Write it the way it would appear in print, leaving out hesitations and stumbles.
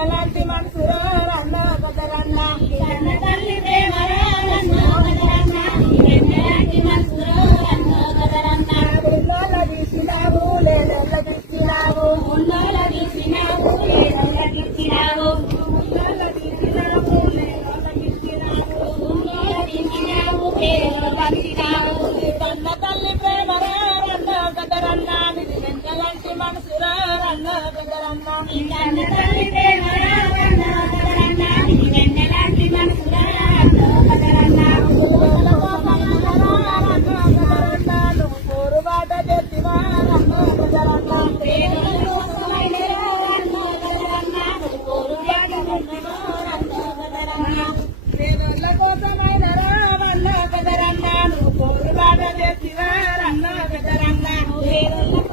వెన్నలాంటి మనసులో రన్న కదరన్న కన్న తల్లి ప్రేమలో రన్నో కదరన్న వెన్నలాంటి మనసులో రన్నో కదరన్న ఉన్నోళ్ళ తీసినావు లేదొల్లకిచ్చినావు ఉన్నోళ్ళ తీసినావు లేదొల్లకిచ్చినావు ఉన్నోళ్ళ తీసినావు లేదొల్లకిచ్చినావు ఉన్నోళ్ళ తీసినావు లేదొల్లకిచ్చినావు కన్న తల్లి ప్రేమలో రన్న కదరన్న వెన్నలాంటి మనసులో రన్న కదరన్న కన్న తల్లి